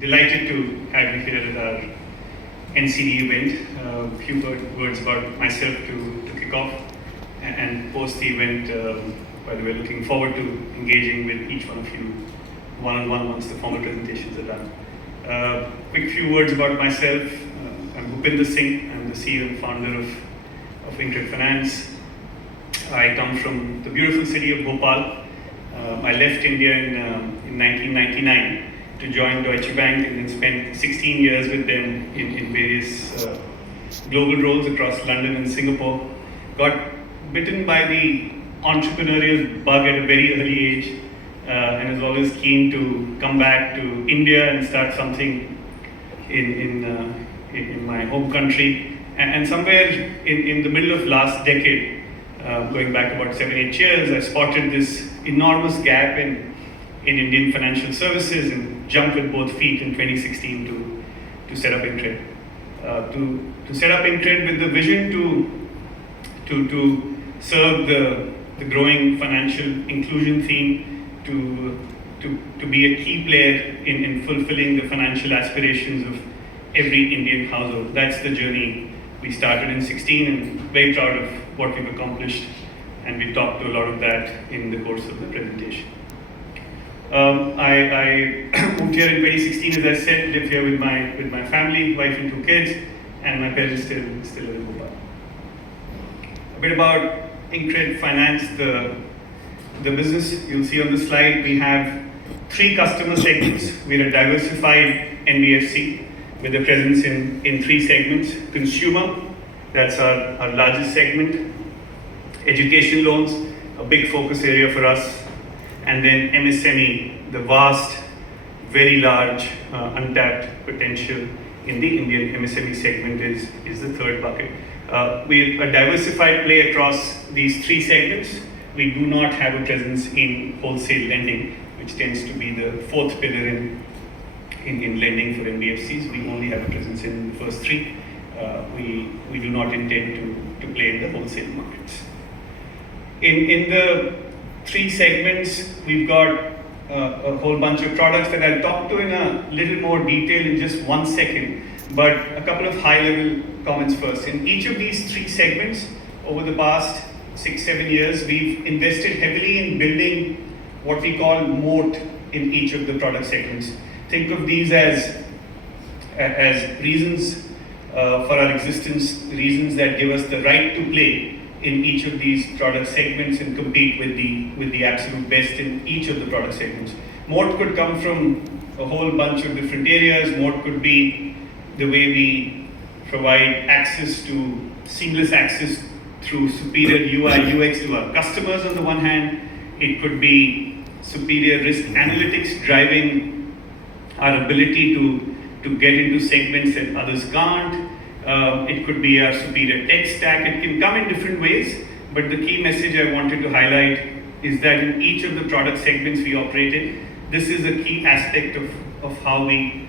Delighted to have you here at our NCD event. A few words about myself to kick off, and post the event, by the way, looking forward to engaging with each one of you one-on-one once the formal presentations are done. Quick few words about myself. I'm Bhupinder Singh. I'm the CEO and founder of InCred Finance. I come from the beautiful city of Bhopal. I left India in 1999 to join Deutsche Bank and then spent 16 years with them in various global roles across London and Singapore. Got bitten by the entrepreneurial bug at a very early age, and was always keen to come back to India and start something in my home country. And somewhere in the middle of last decade, going back about 7-8 years, I spotted this enormous gap in Indian financial services and jumped with both feet in 2016 to set up InCred. To set up InCred with the vision to serve the growing financial inclusion theme, to be a key player in fulfilling the financial aspirations of every Indian household. That's the journey we started in 16, and very proud of what we've accomplished, and we talked to a lot of that in the course of the presentation. I moved here in 2016, as I said, lived here with my family, wife and 2 kids, and my parents still live in Mumbai. A bit about InCred Finance, the business. You'll see on the slide we have 3 customer segments. We're a diversified NBFC with a presence in 3 segments. Consumer, that's our largest segment. Education loans, a big focus area for us. And then MSME, the vast, very large, untapped potential in the Indian MSME segment is the third bucket. We're a diversified play across these 3 segments. We do not have a presence in wholesale lending, which tends to be the 4th pillar in lending for NBFCs. We only have a presence in the first 3. We do not intend to play in the wholesale markets. In the 3 segments, we've got a whole bunch of products that I'll talk to in a little more detail in just 1 second, but a couple of high-level comments first. In each of these 3 segments, over the past 6-7 years, we've invested heavily in building what we call moat in each of the product segments. Think of these as reasons for our existence, reasons that give us the right to play in each of these product segments and compete with the absolute best in each of the product segments. Moat could come from a whole bunch of different areas. Moat could be the way we provide seamless access through superior UI, UX to our customers on the one hand. It could be superior risk analytics driving our ability to get into segments that others can't. It could be our superior tech stack. It can come in different ways, but the key message I wanted to highlight is that in each of the product segments we operate in, this is a key aspect of how we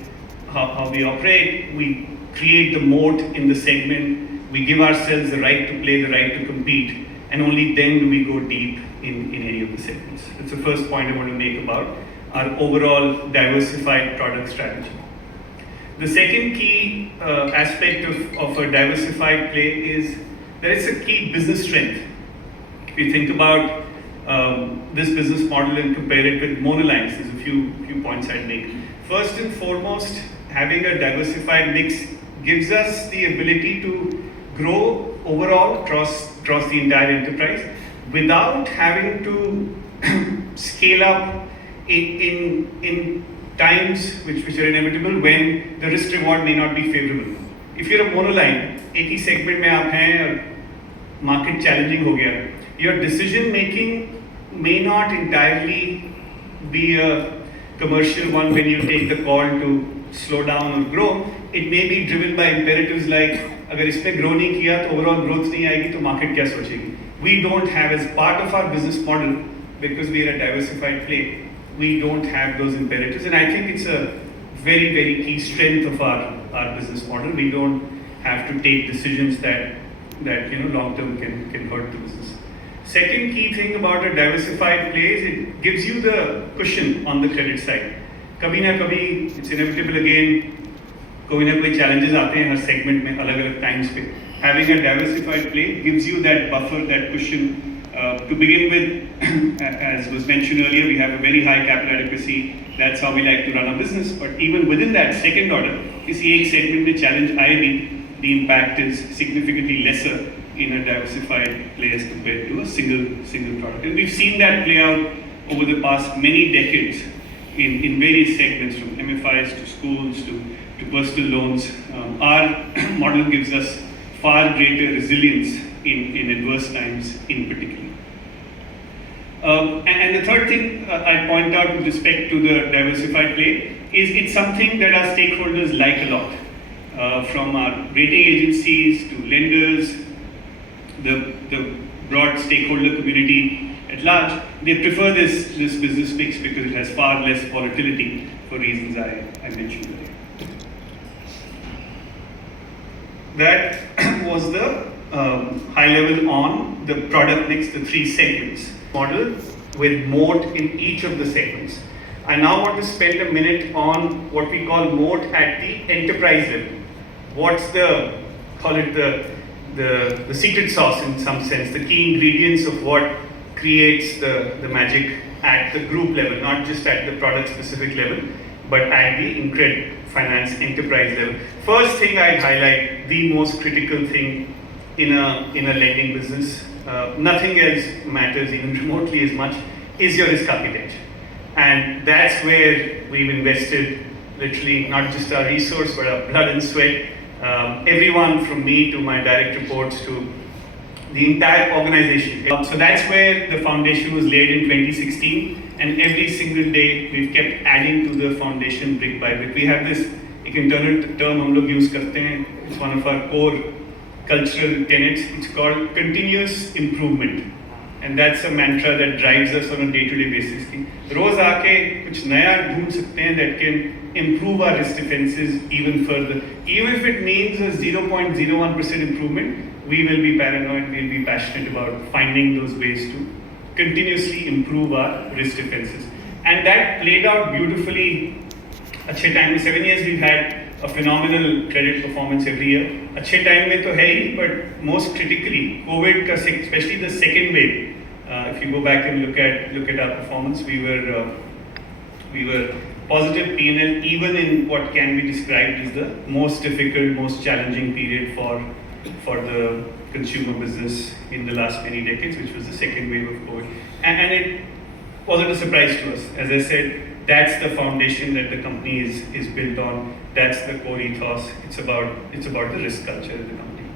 operate. We create the moat in the segment. We give ourselves the right to play, the right to compete, and only then do we go deep in any of the segments. That's the first point I want to make about our overall diversified product strategy. The second key aspect of a diversified play is that it's a key business strength. If you think about this business model and compare it with monolines, there's a few points I'd make. First and foremost, having a diversified mix gives us the ability to grow overall across the entire enterprise without having to scale up in times which are inevitable when the risk reward may not be favorable. If you're a monoline, एक ही segment में आप हैं और market challenging हो गया, your decision making may not entirely be a commercial one when you take the call to slow down or grow. It may be driven by imperatives like अगर इसमें grow नहीं किया तो overall growth नहीं आएगी तो market क्या सोचेगी. We don't have, as part of our business model, because we are a diversified play, we don't have those imperatives, and I think it's a very, very key strength of our business model. We don't have to take decisions that long term can hurt the business. Second key thing about a diversified play is it gives you the cushion on the credit side. कभी ना कभी it's inevitable again, कोई ना कोई challenges आते हैं हर segment में अलग अलग times पे. Having a diversified play gives you that buffer, that cushion. To begin with, as was mentioned earlier, we have a very high capital adequacy. That's how we like to run our business. But even within that second order, किसी एक segment में challenge आए भी, the impact is significantly lesser in a diversified play as compared to a single product. And we've seen that play out over the past many decades in various segments, from MFIs to schools to personal loans. Our model gives us far greater resilience in adverse times in particular. And the third thing I point out with respect to the diversified play is it's something that our stakeholders like a lot. From our rating agencies to lenders, the broad stakeholder community at large, they prefer this business mix because it has far less volatility for reasons I mentioned earlier. That was the high level on the product mix, the three segments model with moat in each of the segments. I now want to spend a minute on what we call moat at the enterprise level. What's the, call it the secret sauce in some sense, the key ingredients of what creates the magic at the group level, not just at the product specific level, but at the InCred finance enterprise level. First thing I'd highlight, the most critical thing in a lending business, nothing else matters even remotely as much, is your risk architecture. And that's where we've invested literally not just our resource but our blood and sweat. Everyone from me to my direct reports to the entire organization. So that's where the foundation was laid in 2016, and every single day we've kept adding to the foundation brick by brick. We have this internal term हम लोग use करते हैं. It's one of our core cultural tenets. It's called continuous improvement, and that's a mantra that drives us on a day-to-day basis. रोज आके कुछ नया ढूंढ सकते हैं that can improve our risk defenses even further. Even if it means a 0.01% improvement, we will be paranoid, we'll be passionate about finding those ways to continuously improve our risk defenses. And that played out beautifully. अच्छे time में 7 years we've had a phenomenal credit performance every year. अच्छे time में तो है ही, but most critically, COVID का especially the second wave. If you go back and look at our performance, we were positive P&L even in what can be described as the most difficult, most challenging period for the consumer business in the last many decades, which was the second wave of COVID. And it wasn't a surprise to us. As I said, that's the foundation that the company is built on. That's the core ethos. It's about the risk culture of the company.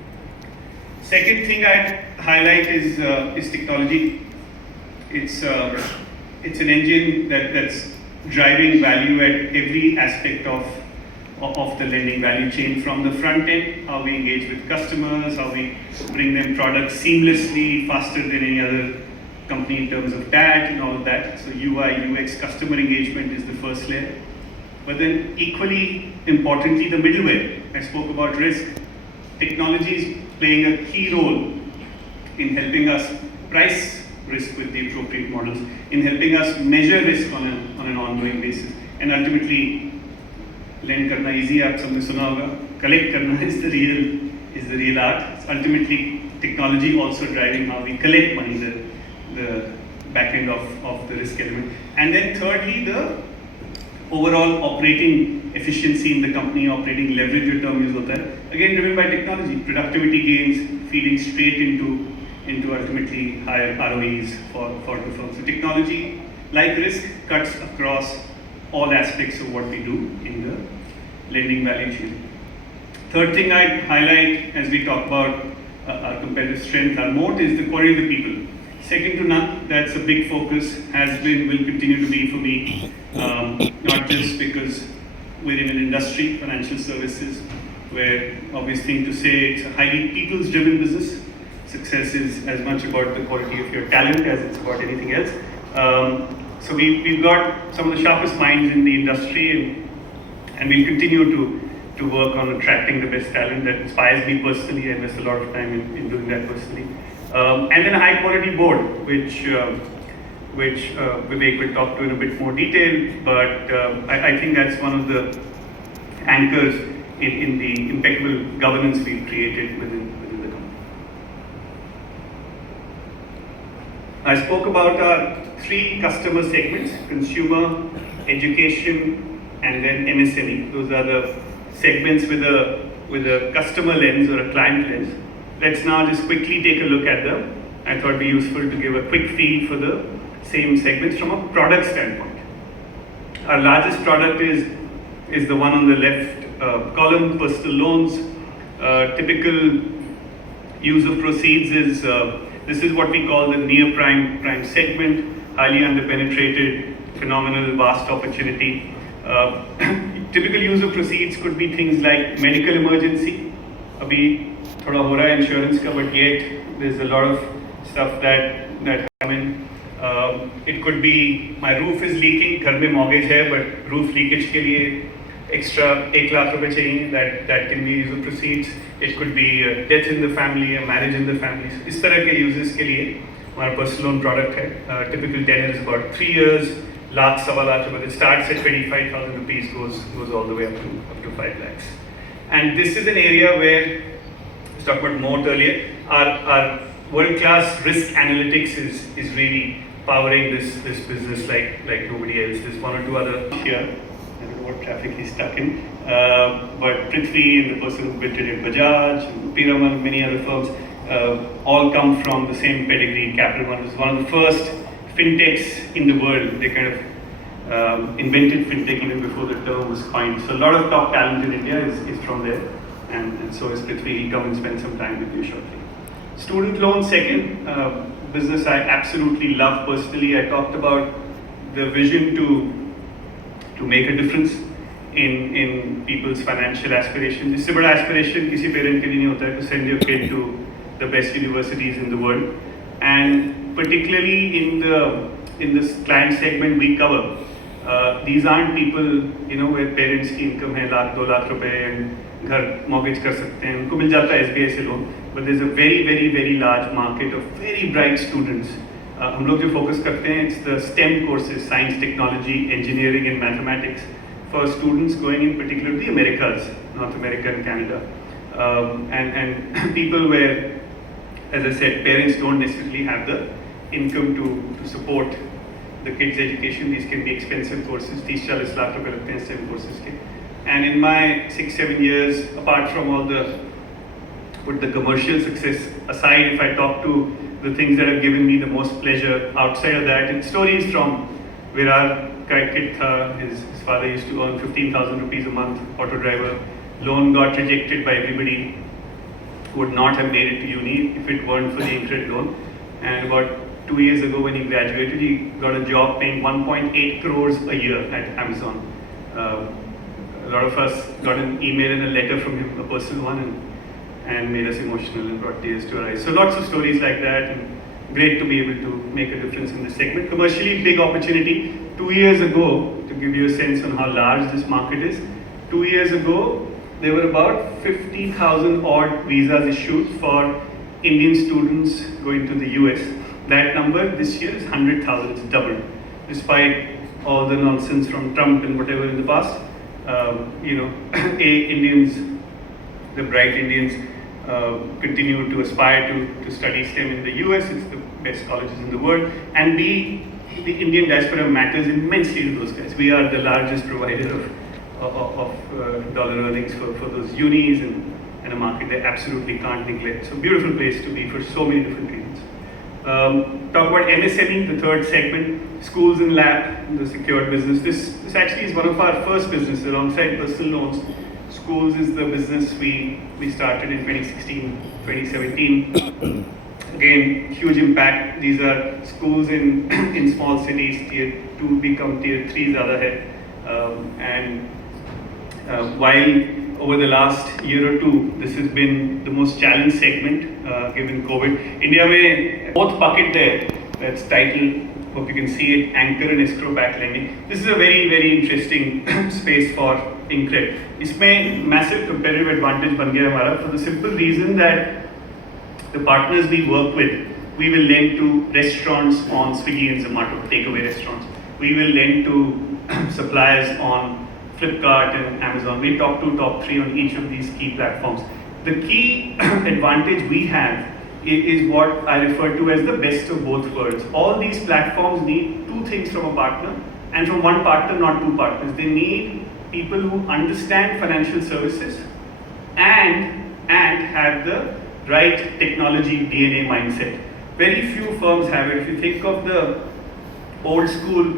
Second thing I'd highlight is technology. It's an engine that's driving value at every aspect of the lending value chain, from the front end, how we engage with customers, how we bring them products seamlessly, faster than any other company in terms of TAT and all of that. So UI, UX, customer engagement is the first layer. But then equally importantly, the middleware. I spoke about risk. Technology is playing a key role in helping us price risk with the appropriate models, in helping us measure risk on an ongoing basis, and ultimately lend karna easy, aap sabne suna hoga, collect karna is the real art. It's ultimately technology also driving how we collect money, the back end of the risk element. And then thirdly, the overall operating efficiency in the company, operating leverage जो term use होता है, again driven by technology, productivity gains feeding straight into ultimately higher ROEs for the firm. So technology, like risk, cuts across all aspects of what we do in the lending value chain. Third thing I'd highlight as we talk about our competitive strength, our moat, is the quality of the people. Second to none, that's a big focus, has been, will continue to be for me, not just because we're in an industry, financial services, where obvious thing to say, it's a highly people's-driven business. Success is as much about the quality of your talent as it's about anything else. So we've got some of the sharpest minds in the industry, and we'll continue to work on attracting the best talent. That inspires me personally. I invest a lot of time in doing that personally. And then a high quality board, which which Vivek will talk to in a bit more detail, but I think that's one of the anchors in the impeccable governance we've created within the company. I spoke about our three customer segments: consumer, education, and then MSME. Those are the segments with a customer lens or a client lens. Let's now just quickly take a look at them. I thought it'd be useful to give a quick feel for the same segments from a product standpoint. Our largest product is the one on the left column, personal loans. Typical use of proceeds is this is what we call the near prime segment, highly underpenetrated, phenomenal, vast opportunity. Typical use of proceeds could be things like medical emergency. Abhi thoda ho raha hai insurance ka, but yet there's a lot of stuff that come in. It could be my roof is leaking, घर में mortgage है, but roof leakage के लिए extra 1 lakh रुपए चाहिए. That can be use of proceeds. It could be death in the family, a marriage in the family. इस तरह के uses के लिए हमारा personal loan product है. Typical tenure is about 3 years. Lakh, सवा लाख रुपए. It starts at 25,000 rupees, goes all the way up to 5 lakhs. And this is an area where we talked about moat earlier. Our world-class risk analytics is really powering this business like nobody else. There's one or two other here. I don't know what traffic he's stuck in. But Prithvi and the person who built it at Bajaj, Piramal, many other firms, all come from the same pedigree. Capital One was one of the first fintechs in the world. They kind of invented fintech even before the term was coined. So a lot of top talent in India is from there. And so is Prithvi. He'll come and spend some time with you shortly. Student loan second, business I absolutely love personally. I talked about the vision to make a difference in people's financial aspirations. इससे बड़ा aspiration किसी parent के लिए नहीं होता है to send your kid to the best universities in the world. And particularly in this client segment we cover, these aren't people, where parents की income है लाख 2 लाख रुपए and घर mortgage कर सकते हैं, उनको मिल जाता है SBI से loan. But there's a very, very, very large market of very bright students. हम लोग जो focus करते हैं, it's the STEM courses, science, technology, engineering and mathematics, for students going in particular to the Americas, North America and Canada. And people where, as I said, parents don't necessarily have the income to support the kids' education. These can be expensive courses, 30-40 lakh रुपए लगते हैं STEM courses के. And in my 6-7 years, apart from all the commercial success aside, if I talk to the things that have given me the most pleasure outside of that, it's stories from Virar ka kid tha, his father used to earn 15,000 rupees a month, auto driver, loan got rejected by everybody, would not have made it to uni if it weren't for the InCred loan. And about 2 years ago when he graduated, he got a job paying 1.8 crores a year at Amazon. A lot of us got an email and a letter from him, a personal one, and made us emotional and brought tears to our eyes. So lots of stories like that, and great to be able to make a difference in this segment. Commercially, big opportunity. 2 years ago, to give you a sense on how large this market is, 2 years ago, there were about 50,000 odd visas issued for Indian students going to the US. That number this year is 100,000, it's doubled. Despite all the nonsense from Trump and whatever in the past, Indians, the bright Indians, continue to aspire to study STEM in the US. It's the best colleges in the world. And B, the Indian diaspora matters immensely to those guys. We are the largest provider of dollar earnings for those unis and a market they absolutely can't neglect. So beautiful place to be for so many different reasons. Talk about MSME, the third segment, schools and lab, the secured business. This actually is one of our first businesses alongside personal loans. Schools is the business we started in 2016, 2017. Again, huge impact. These are schools in small cities, tier 2 become tier 3 ज़्यादा है. While over the last year or two, this has been the most challenged segment given COVID. India में both bucket there, that's titled, hope you can see it, anchor and escrow back lending. This is a very, very interesting space for InCred. इसमें massive competitive advantage बन गया हमारा for the simple reason that the partners we work with We will lend to restaurants on Swiggy and Zomato, takeaway restaurants. We will lend to suppliers on Flipkart and Amazon. We top 2, top 3 on each of these key platforms. The key advantage we have is what I refer to as the best of both worlds. All these platforms need two things from a partner, and from one partner, not two partners. They need people who understand financial services and have the right technology DNA mindset. Very few firms have it. If you think of the old school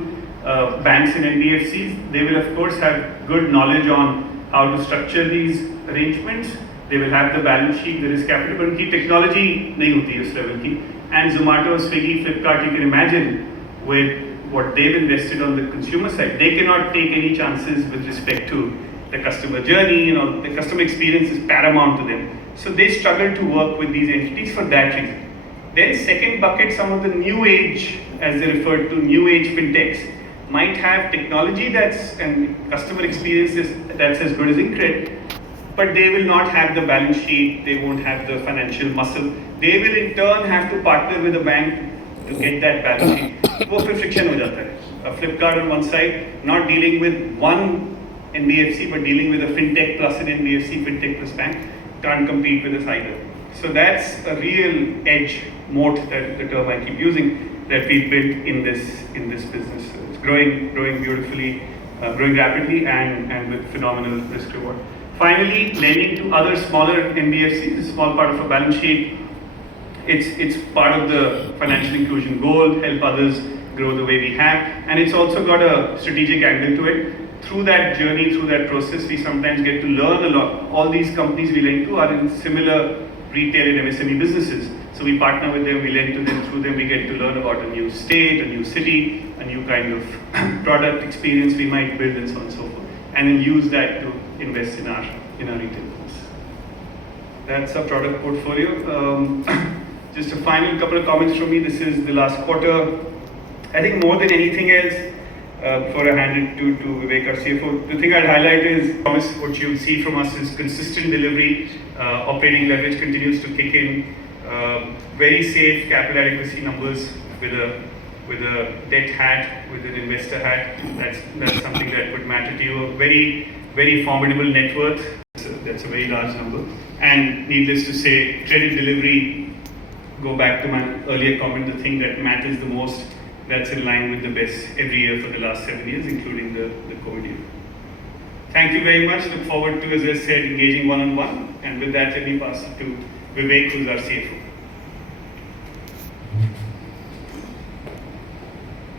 banks and NBFCs, they will of course have good knowledge on how to structure these arrangements. They will have the balance sheet, the risk capital, but उनकी technology नहीं होती है उस level की. And Zomato, Swiggy, Flipkart, you can imagine with what they've invested on the consumer side, they cannot take any chances with respect to the customer journey. The customer experience is paramount to them. So they struggle to work with these entities for that reason. Then second bucket, some of the new age, as they refer to, new age fintechs, might have technology and customer experiences that's as good as InCred, but they will not have the balance sheet, they won't have the financial muscle. They will in turn have to partner with a bank to get that balance sheet. वो फिर friction हो जाता है. Flipkart on one side, not dealing with one NBFC, but dealing with a fintech plus an NBFC, fintech plus bank, can't compete with us either. So that's a real edge, moat, that the term I keep using, that we built in this business. It's growing beautifully, growing rapidly, and with phenomenal risk reward. Finally, lending to other smaller NBFCs is a small part of a balance sheet. It's part of the financial inclusion goal, help others grow the way we have, and it's also got a strategic angle to it. Through that journey, through that process, we sometimes get to learn a lot. All these companies we lend to are in similar retail and MSME businesses. So we partner with them, we lend to them, through them we get to learn about a new state, a new city, a new kind of product experience we might build, and so on and so forth. And then use that to invest in our retail business. That's our product portfolio. Just a final couple of comments from me. This is the last quarter. I think more than anything else, before I hand it to Vivek, our CFO, the thing I'd highlight is, promise, what you'll see from us is consistent delivery. Operating leverage continues to kick in. Very safe capital adequacy numbers with a debt hat, with an investor hat. That's something that would matter to you. A very formidable net worth. That's a very large number. And needless to say, credit delivery. Go back to my earlier comment. The thing that matters the most. That's in line with the best every year for the last 7 years, including the COVID year. Thank you very much. Look forward to, as I said, engaging one-on-one. And with that, let me pass it to Vivek, who's our CFO.